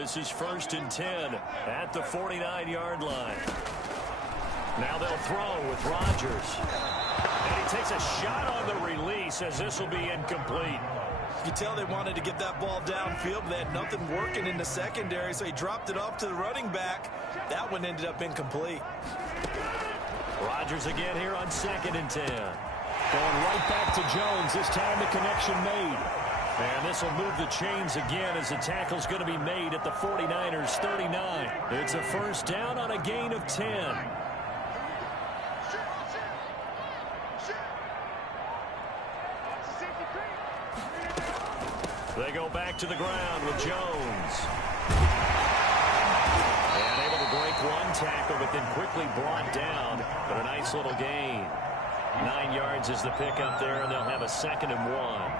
This is 1st and 10 at the 49-yard line. Now they'll throw with Rodgers. And he takes a shot on the release as this will be incomplete. You can tell they wanted to get that ball downfield, but they had nothing working in the secondary, so he dropped it off to the running back. That one ended up incomplete. Rodgers again here on 2nd and 10. Going right back to Jones. This time the connection made. And this will move the chains again as the tackle's going to be made at the 49ers 39. It's a 1st down on a gain of 10. They go back to the ground with Jones. And able to break one tackle, but then quickly brought down. But a nice little gain. 9 yards is the pickup there, and they'll have a 2nd and 1.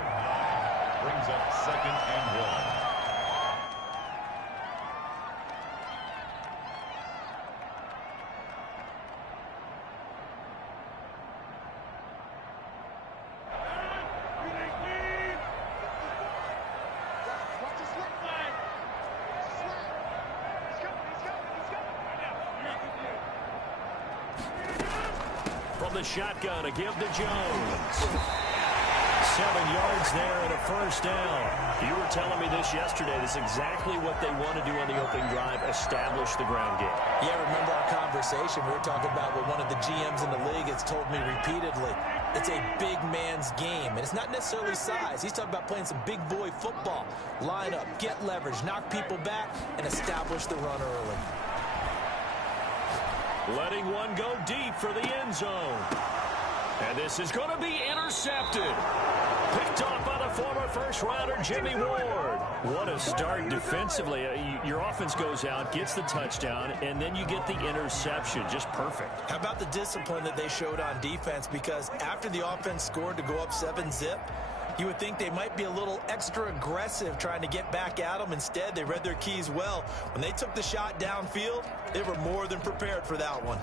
Brings up 2nd and 1. From the shotgun, a give to Jones. 7 yards there and a 1st down. You were telling me this yesterday. This is exactly what they want to do on the opening drive, establish the ground game. Yeah, remember our conversation. We were talking about what one of the GMs in the league has told me repeatedly. It's a big man's game, and it's not necessarily size. He's talking about playing some big boy football. Line up, get leverage, knock people back, and establish the run early. Letting one go deep for the end zone. And this is going to be intercepted. Picked off by the former first-rounder Jimmy Ward. What a start defensively. Your offense goes out, gets the touchdown, and then you get the interception. Just perfect. How about the discipline that they showed on defense? Because after the offense scored to go up 7-zip, you would think they might be a little extra aggressive trying to get back at them. Instead, they read their keys well. When they took the shot downfield, they were more than prepared for that one.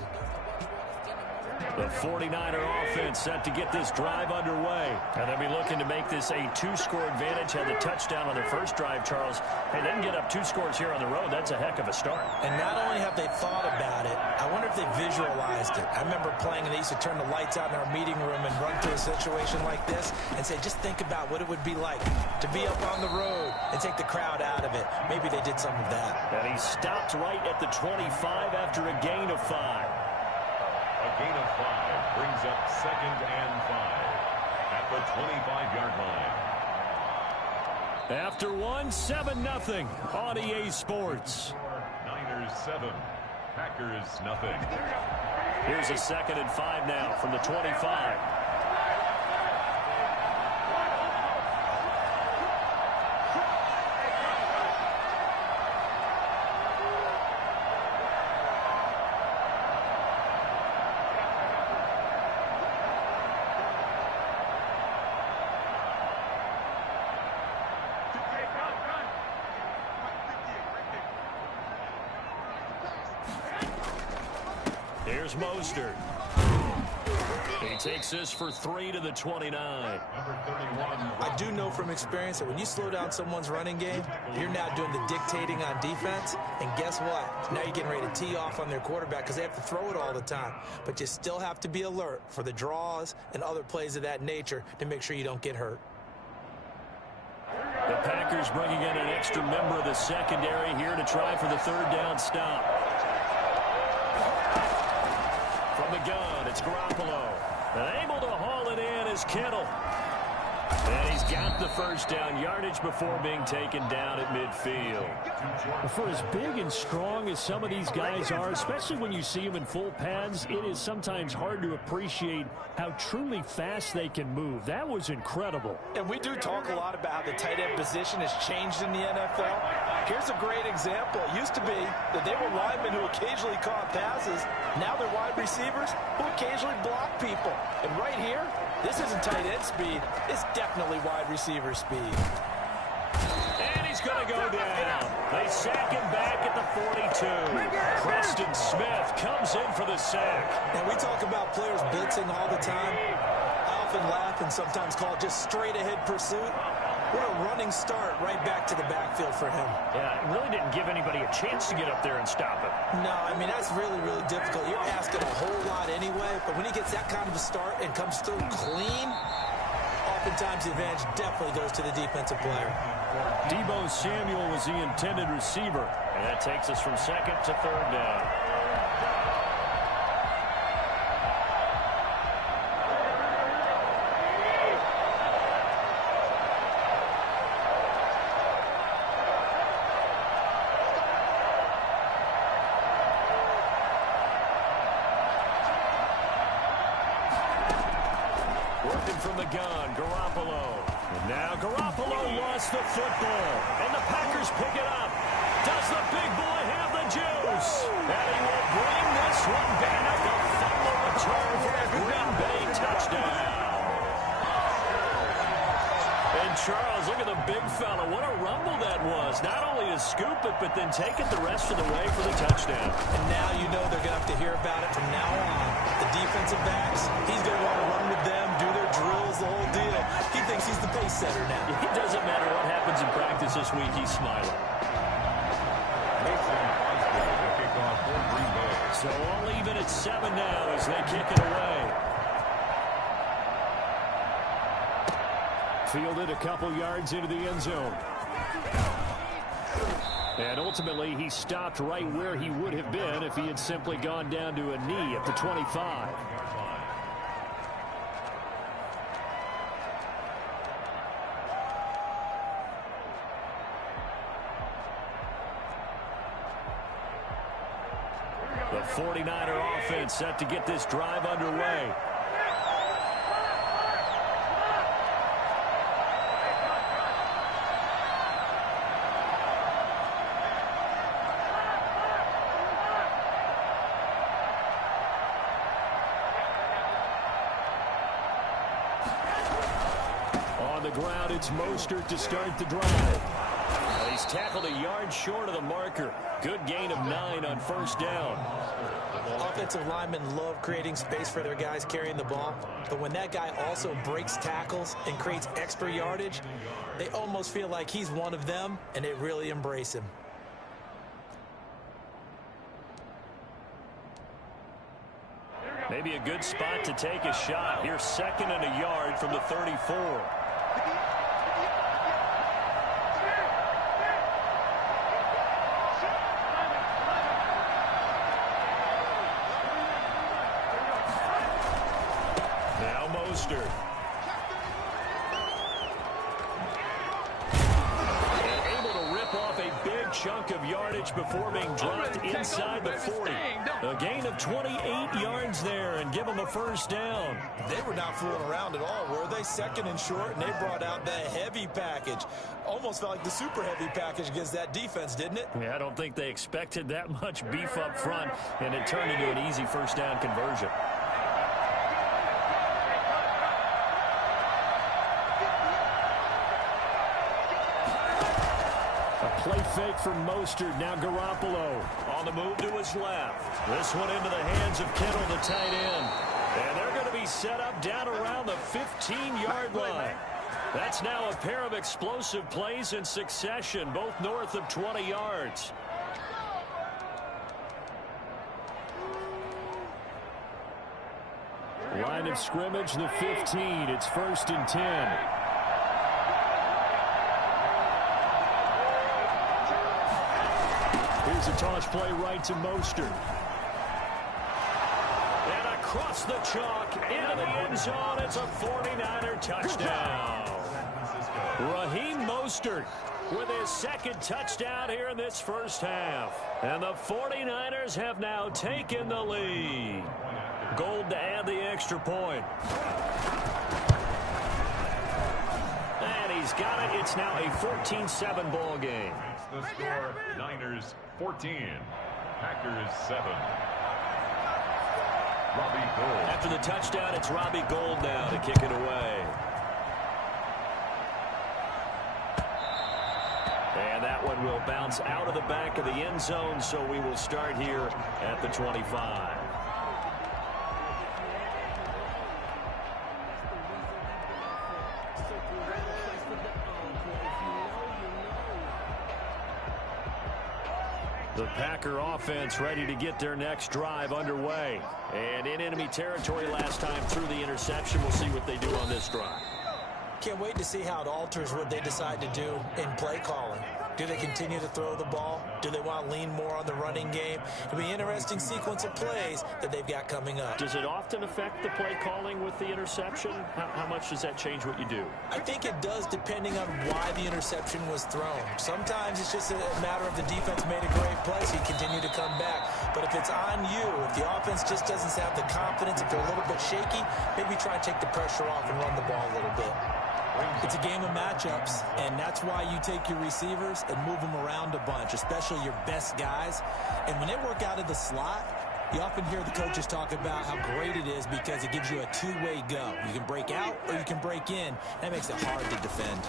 The 49er offense set to get this drive underway. And they'll be looking to make this a 2-score advantage. Had the touchdown on their first drive, Charles. Hey, they can get up 2 scores here on the road. That's a heck of a start. And not only have they thought about it, I wonder if they visualized it. I remember playing, and they used to turn the lights out in our meeting room and run through a situation like this and say, just think about what it would be like to be up on the road and take the crowd out of it. Maybe they did some of that. And he stopped right at the 25 after a gain of 5. A gain of 5 brings up 2nd and 5 at the 25-yard line. After 7-0 on EA Sports. Niners 7, Packers nothing. Here's a 2nd and 5 now from the 25. Here's Mostert. He takes this for 3 to the 29. I do know from experience that when you slow down someone's running game, you're now doing the dictating on defense. And guess what? Now you're getting ready to tee off on their quarterback because they have to throw it all the time. But you still have to be alert for the draws and other plays of that nature to make sure you don't get hurt. The Packers bringing in an extra member of the secondary here to try for the 3rd down stop. From the gun, it's Garoppolo. And able to haul it in is Kittle. And he's got the 1st down yardage before being taken down at midfield. For as big and strong as some of these guys are, especially when you see them in full pads, it is sometimes hard to appreciate how truly fast they can move. That was incredible. And we do talk a lot about how the tight end position has changed in the NFL. Here's a great example. It used to be that they were linemen who occasionally caught passes. Now they're wide receivers who occasionally block people. And right here, this isn't tight end speed. It's definitely wide receiver speed. And he's going to go down. They sack him back at the 42. Preston Smith comes in for the sack. And we talk about players blitzing all the time. I often laugh and sometimes call it just straight-ahead pursuit. What a running start right back to the backfield for him. Yeah, it really didn't give anybody a chance to get up there and stop him. No, I mean, that's really, really difficult. You're asking a whole lot anyway, but when he gets that kind of a start and comes through clean, oftentimes the advantage definitely goes to the defensive player. Deebo Samuel was the intended receiver. And that takes us from second to third down. Working from the gun, Garoppolo. And now Garoppolo lost the football. And the Packers pick it up. Does the big boy have the juice? And he will bring this one back. A final return for a Green Bay touchdown. And Charles, look at the big fella. What a rumble that was. Not only to scoop it, but then take it the rest of the way for the touchdown. And now you know they're going to have to hear about it from now on. The defensive backs, he's going to want to run with them, do their drills, the whole deal. He thinks he's the pace setter now. It doesn't matter what happens in practice this week, he's smiling. So all even at 7 now as they kick it away. Fielded a couple yards into the end zone. And ultimately, he stopped right where he would have been if he had simply gone down to a knee at the 25. The 49er offense set to get this drive underway. On the ground, it's Mostert to start the drive. He's tackled a yard short of the marker. Good gain of 9 on first down. Offensive linemen love creating space for their guys carrying the ball, but when that guy also breaks tackles and creates extra yardage, they almost feel like he's one of them, and they really embrace him. Maybe a good spot to take a shot. Here's 2nd and a yard from the 34. Now Mostert. And able to rip off a big chunk of yardage before being dropped inside the 40. A gain of 28 yards there and give them a first down. They were not fooling around at all, were they? 2nd and short, and they brought out the heavy package. Almost felt like the super heavy package against that defense, didn't it? Yeah, I don't think they expected that much beef up front, and it turned into an easy first down conversion. Play fake from Mostert. Now Garoppolo on the move to his left. This one into the hands of Kittle, the tight end. And they're going to be set up down around the 15-yard line. That's now a pair of explosive plays in succession, both north of 20 yards. Line of scrimmage, the 15. It's 1st and 10. Here's a toss play right to Mostert. And across the chalk, into the end zone. It's a 49er touchdown. Raheem Mostert with his 2nd touchdown here in this first half. And the 49ers have now taken the lead. Gold to add the extra point. And he's got it. It's now a 14-7 ball game. The score, Niners 14, Packers 7. Robbie Gould. After the touchdown, it's Robbie Gould now to kick it away. And that one will bounce out of the back of the end zone, so we will start here at the 25. The Packer offense ready to get their next drive underway. And in enemy territory last time through the interception. We'll see what they do on this drive. Can't wait to see how it alters what they decide to do in play calling. Do they continue to throw the ball? Do they want to lean more on the running game? It'll be an interesting sequence of plays that they've got coming up. Does it often affect the play calling with the interception? How much does that change what you do? I think it does, depending on why the interception was thrown. Sometimes it's just a matter of the defense made a great play, so you continue to come back. But if it's on you, if the offense just doesn't have the confidence, if they're a little bit shaky, maybe try and take the pressure off and run the ball a little bit. It's a game of matchups, and that's why you take your receivers and move them around a bunch, especially your best guys. And when they work out of the slot, you often hear the coaches talk about how great it is because it gives you a two-way go. You can break out or you can break in. That makes it hard to defend.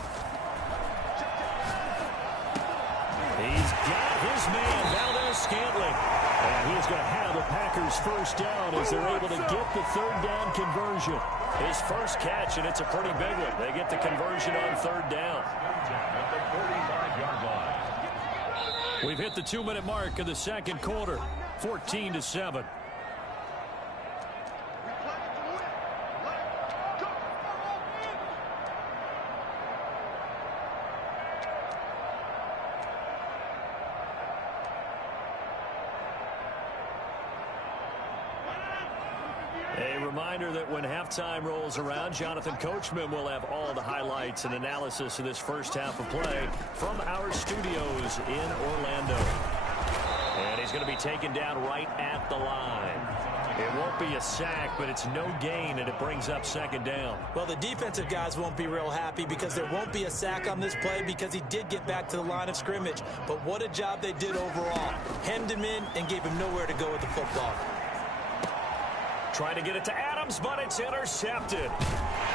He's got his man, Valdez-Scantling. And he's going to have the Packers first down as they're able to get the third down conversion. His first catch, and it's a pretty big one. They get the conversion on third down. At the 45-yard line. We've hit the 2-minute mark of the second quarter, 14-7. A reminder that when halftime rolls around, Jonathan Coachman will have all the highlights and analysis of this first half of play from our studios in Orlando. And he's going to be taken down right at the line. It won't be a sack, but it's no gain, and it brings up second down. Well, the defensive guys won't be real happy because there won't be a sack on this play because he did get back to the line of scrimmage. But what a job they did overall. Hemmed him in and gave him nowhere to go with the football. Trying to get it to Adams, but it's intercepted.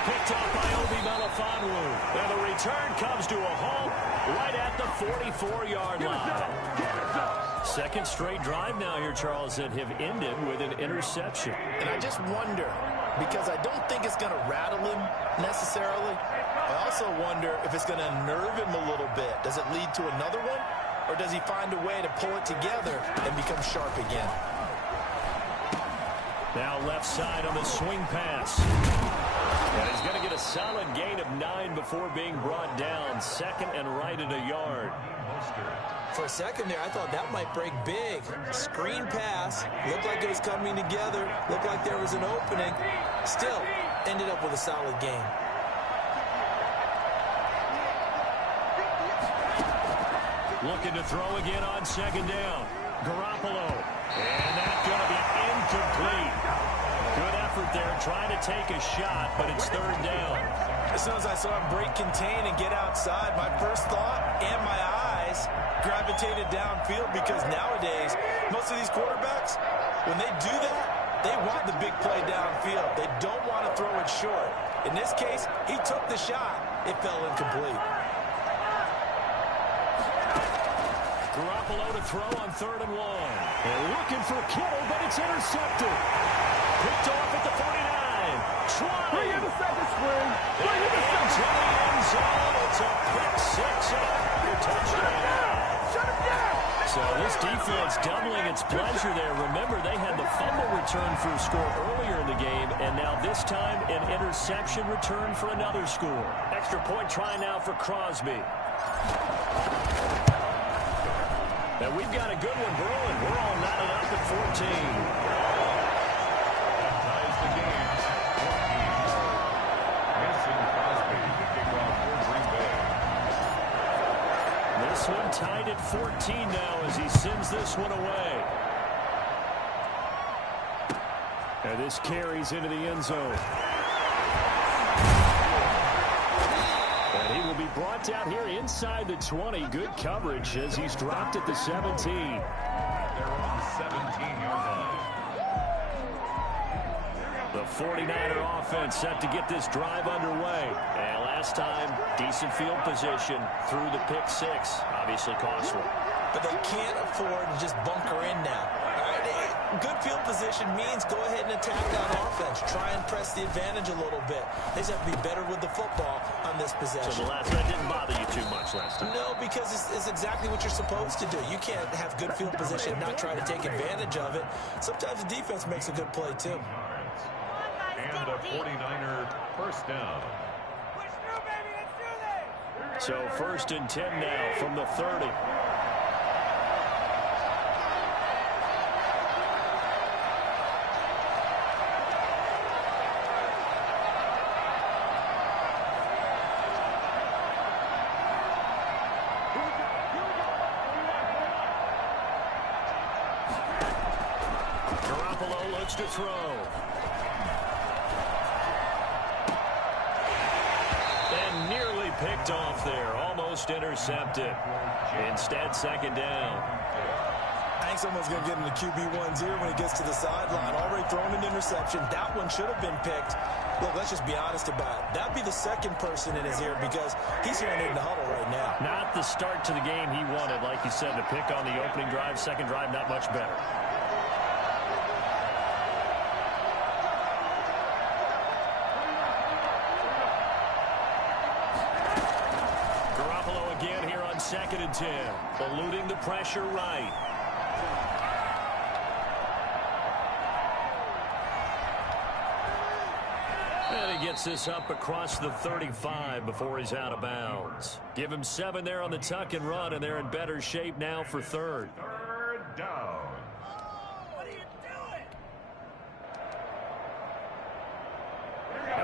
Picked up by Obi Melifonwu. And the return comes to a halt right at the 44-yard line. Second straight drive now here, Charles, that have ended with an interception. And I just wonder, because I don't think it's going to rattle him necessarily. I also wonder if it's going to unnerve him a little bit. Does it lead to another one? Or does he find a way to pull it together and become sharp again? Now left side on the swing pass. And he's going to get a solid gain of 9 before being brought down. Second and right at a yard. For a second there, I thought that might break big. Screen pass. Looked like it was coming together. Looked like there was an opening. Still, ended up with a solid gain. Looking to throw again on second down. Garoppolo. And that's going to be incomplete. Good effort there, trying to take a shot, but it's third down. As soon as I saw him break contain and get outside, my first thought and my eyes gravitated downfield because nowadays, most of these quarterbacks, when they do that, they want the big play downfield. They don't want to throw it short. In this case, he took the shot. It fell incomplete. Garoppolo to throw on 3rd and 1. They're looking for Kittle, but it's intercepted. Picked off at the 49. Bring in the second string. Bring in the second string. End zone. It's a pick 6 and a touchdown. Shut it down. So this defense doubling its pleasure there. Remember, they had the fumble return for a score earlier in the game, and now this time an interception return for another score. Extra point try now for Crosby. And we've got a good one brewing. We're all knotted up at 14. That ties the game. 14. Mason Crosby to kick off for Green Bay. This one tied at 14 now as he sends this one away. And this carries into the end zone. And he will be brought down here inside the 20. Good coverage as he's dropped at the 17. They're on the 17-yard line. The 49er offense set to get this drive underway. And last time, decent field position through the pick 6. Obviously costly. But they can't afford to just bunker in now. Good field position means go ahead and attack on offense. Try and press the advantage a little bit. They just have to be better with the football on this possession. So the last one didn't bother you too much last time? No, because it's exactly what you're supposed to do. You can't have good field position and not try to take advantage of it. Sometimes the defense makes a good play, too. And a 49er first down. So 1st and 10 now from the 30. To throw. And nearly picked off there. Almost intercepted. Instead, 2nd down. I think someone's going to get in the QB1's ear when he gets to the sideline. Already thrown an interception. That one should have been picked. Look, let's just be honest about it. That'd be the second person in his ear because he's hearing it in the huddle right now. Not the start to the game he wanted, like you said, to pick on the opening drive. Second drive, not much better. Again here on 2nd and 10. Eluding the pressure right. And he gets this up across the 35 before he's out of bounds. Give him 7 there on the tuck and run, and they're in better shape now for 3rd. 3rd down. What are you doing?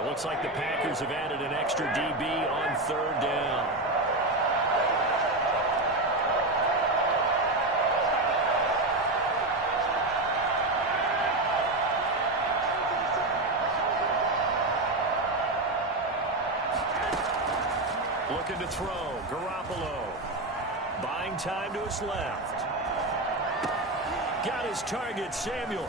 It looks like the Packers have added an extra DB on 3rd down. Looking to throw. Garoppolo. Buying time to his left. Got his target, Samuel.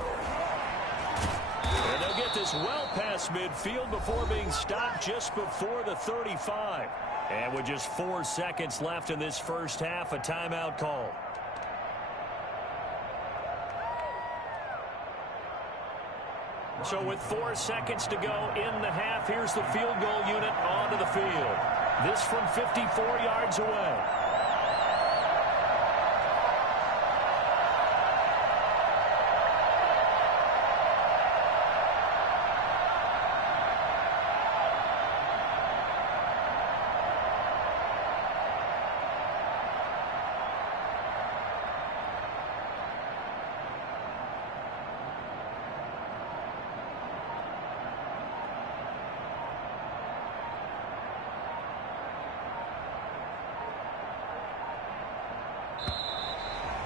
And they'll get this well past midfield before being stopped just before the 35. And with just 4 seconds left in this first half, a timeout call. So with 4 seconds to go in the half, here's the field goal unit onto the field. This from 54 yards away.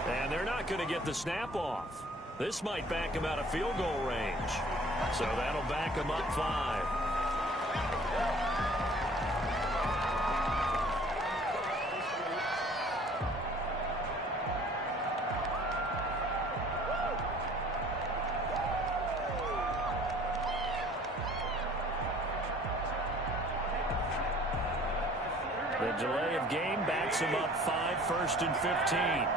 And they're not going to get the snap off. This might back him out of field goal range. So that'll back him up 5. The delay of game backs him up 5, 1st and 15.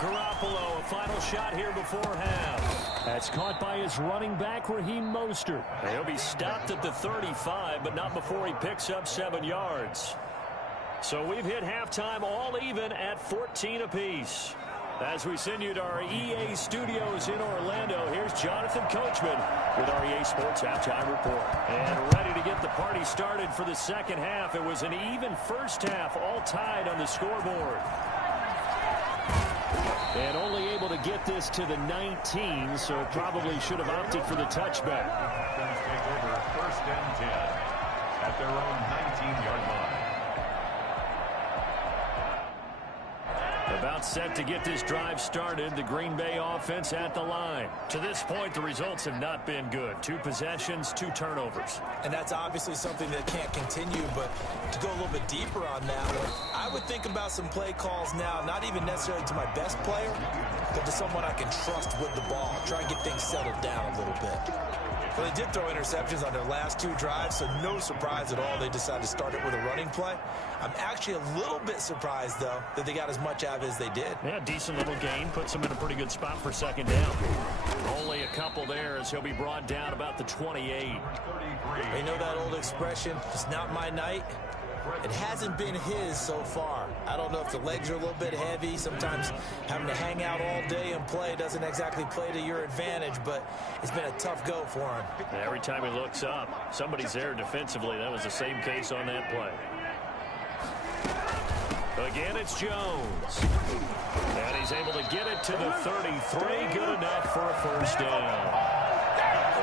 Garoppolo, a final shot here before half. That's caught by his running back, Raheem Mostert. He'll be stopped at the 35, but not before he picks up 7 yards. So we've hit halftime all even at 14 apiece. As we send you to our EA studios in Orlando, here's Jonathan Coachman with our EA Sports Halftime Report. And ready to get the party started for the second half. It was an even first half, all tied on the scoreboard. And only able to get this to the 19, so probably should have opted for the touchback. Going to take over 1st and 10 at their own 19-yard line. The About set to get this drive started. The Green Bay offense at the line. To this point, the results have not been good. 2 possessions, 2 turnovers. And that's obviously something that can't continue, but to go a little bit deeper on that one, I would think about some play calls now, not even necessarily to my best player, but to someone I can trust with the ball. Try and get things settled down a little bit. Well, they did throw interceptions on their last 2 drives, so no surprise at all they decided to start it with a running play. I'm actually a little bit surprised, though, that they got as much out of it as they did. Yeah, decent little gain. Puts him in a pretty good spot for 2nd down. Only a couple there as he'll be brought down about the 28. You know that old expression, it's not my night? It hasn't been his so far. I don't know if the legs are a little bit heavy. Sometimes having to hang out all day and play doesn't exactly play to your advantage, but it's been a tough go for him. Every time he looks up, somebody's there defensively. That was the same case on that play. Again, it's Jones. And he's able to get it to the 33. Good enough for a 1st down.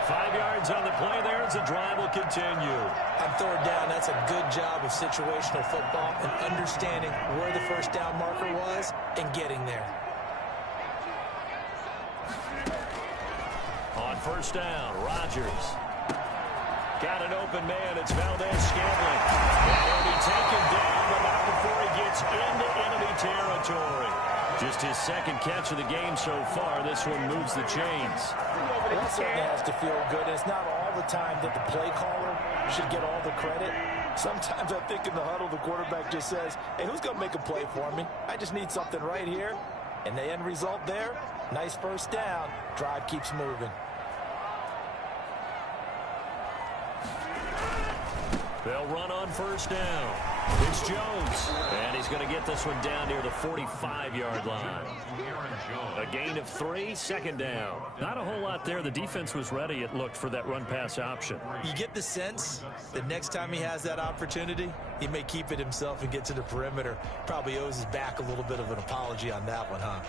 5 yards on the play there as the drive will continue. On 3rd down, that's a good job of situational football and understanding where the 1st down marker was and getting there. On 1st down, Rodgers. Got an open man. It's Valdez-Scantling. He'll be taken down, but not before he gets into enemy territory. Just his 2nd catch of the game so far. This one moves the chains. That certainly has to feel good. It's not all the time that the play caller should get all the credit. Sometimes I think in the huddle, the quarterback just says, hey, who's going to make a play for me? I just need something right here. And the end result there, nice 1st down. Drive keeps moving. They'll run on 1st down. It's Jones. And he's going to get this one down near the 45-yard line. A gain of 3, 2nd down. Not a whole lot there. The defense was ready, it looked, for that run-pass option. You get the sense that next time he has that opportunity, he may keep it himself and get to the perimeter. Probably owes his back a little bit of an apology on that one, huh?